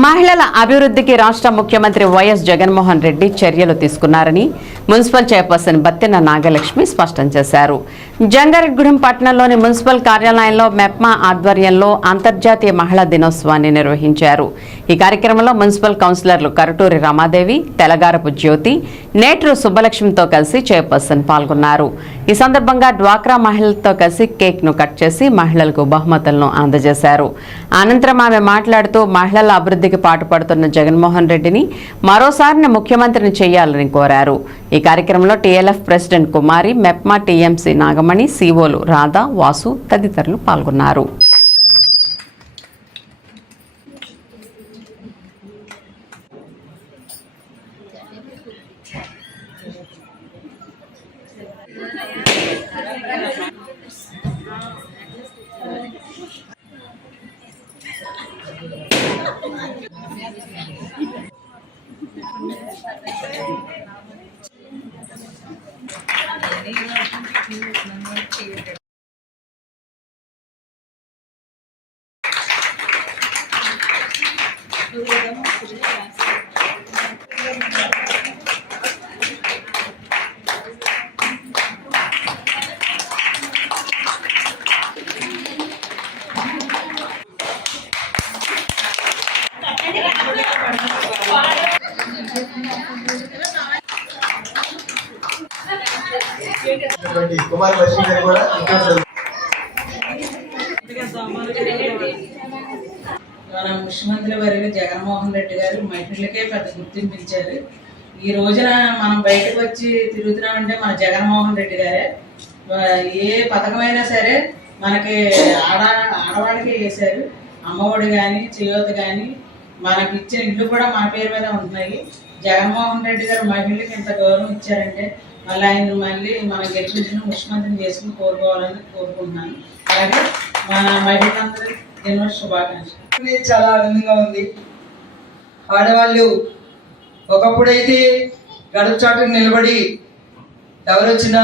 మహిళల అభివృద్ధికి రాష్ట్ర ముఖ్యమంత్రి వైఎస్ జగన్మోహన్ రెడ్డి చర్యలు తీసుకున్నారని మున్సిపల్ చైర్పర్సన్ బత్తిన నాగలక్ష్మి స్పష్టం చేశారు. జంగారెడ్గూడెం పట్టణంలోని మున్సిపల్ కార్యాలయంలో మెప్మా ఆధ్వర్యంలో అంతర్జాతీయ మహిళా దినోత్సవాన్ని నిర్వహించారు. ఈ కార్యక్రమంలో మున్సిపల్ కౌన్సిలర్లు కరటూరి రమాదేవి తెలగారపు జ్యోతి నేట్రు సుబ్బలక్ష్మితో కలిసి చైర్పర్సన్ పాల్గొన్నారు. ఈ సందర్భంగా డ్వాక్రా మహిళలతో కలిసి కేక్ను కట్ చేసి మహిళలకు బహుమతులను అందజేశారు. అనంతరం ఆమె మాట్లాడుతూ మహిళల అభివృద్ధికి పాటుపడుతున్న జగన్మోహన్ రెడ్డిని మరోసారిని ముఖ్యమంత్రిని చేయాలని కోరారు. ఈ కార్యక్రమంలో TLF president Kumari MEPMA TMC Ramani సీఓలు Radha Vasu తదితరులు పాల్గొన్నారు. Gracias. కుమార్ లక్ష్మి గారు కూడా మన ముఖ్యమంత్రి వర్యులు జగన్మోహన్ రెడ్డి గారు మహిళలకే పెద్ద గుర్తింపు ఇచ్చారు. ఈ రోజున మనం బయటకు వచ్చి తిరుగుతున్నామంటే మన జగన్మోహన్ రెడ్డి గారే. ఏ పథకమైనా సరే మనకి ఆడ ఆడవాళ్ళకే వేశారు. అమ్మఒడి కానీ చేయూత కానీ మనకి ఇచ్చిన ఇల్లు కూడా మన పేరు మీద ఉంటున్నాయి. జగన్మోహన్ రెడ్డి గారు మహిళలకు ఇంత గౌరవం ఇచ్చారంటే మళ్ళీ ఆయన మళ్ళీ మనం గెలిపించిన ముఖ్యమంత్రిని చేసుకుని కోరుకోవాలని కోరుకుంటున్నాను. అలాగే మన మహిళలందరూ ఎన్నో శుభాకాంక్షలు. చాలా ఆనందంగా ఉంది. ఆడవాళ్ళు ఒకప్పుడైతే గడుపు చాటుకు నిలబడి ఎవరొచ్చినా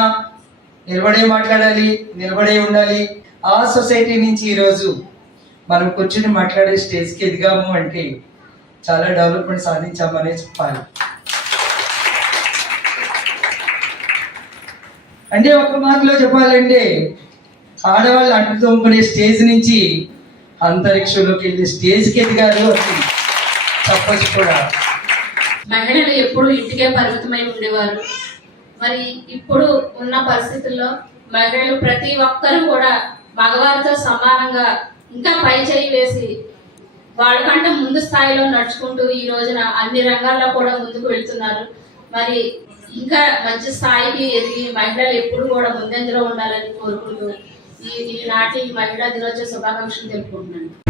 నిలబడే మాట్లాడాలి నిలబడే ఉండాలి. ఆ సొసైటీ నుంచి ఈరోజు మనం కూర్చుని మాట్లాడే స్టేజ్కి ఎదిగాము అంటే చాలా డెవలప్మెంట్ సాధించామనే చెప్పాలి. అంటే ఒక మాటలో చెప్పాలంటే ఆడవాళ్ళు అంటుతోముకునే స్టేజ్ నుంచి అంతరిక్షంలోకి వెళ్ళే స్టేజ్కి ఎదిగారు అని చెప్పచ్చు కూడా. మహిళలు ఎప్పుడు ఇంటికే పరిమితమై ఉండేవారు. మరి ఇప్పుడు ఉన్న పరిస్థితుల్లో మహిళలు ప్రతి ఒక్కరూ కూడా మగవారితో సమానంగా ఇంకా పై చేయి వేసి వాళ్ళకంటే ముందు స్థాయిలో నడుచుకుంటూ ఈ రోజున అన్ని రంగాల్లో కూడా ముందుకు వెళ్తున్నారు. మరి ఇంకా మంచి స్థాయికి ఎదిగి మహిళలు ఎప్పుడు కూడా ముందంజలో ఉండాలని కోరుకుంటూ ఈ ఈనాటి మహిళా దినోత్సవ శుభాకాంక్షలు తెలుపుకుంటున్నాను.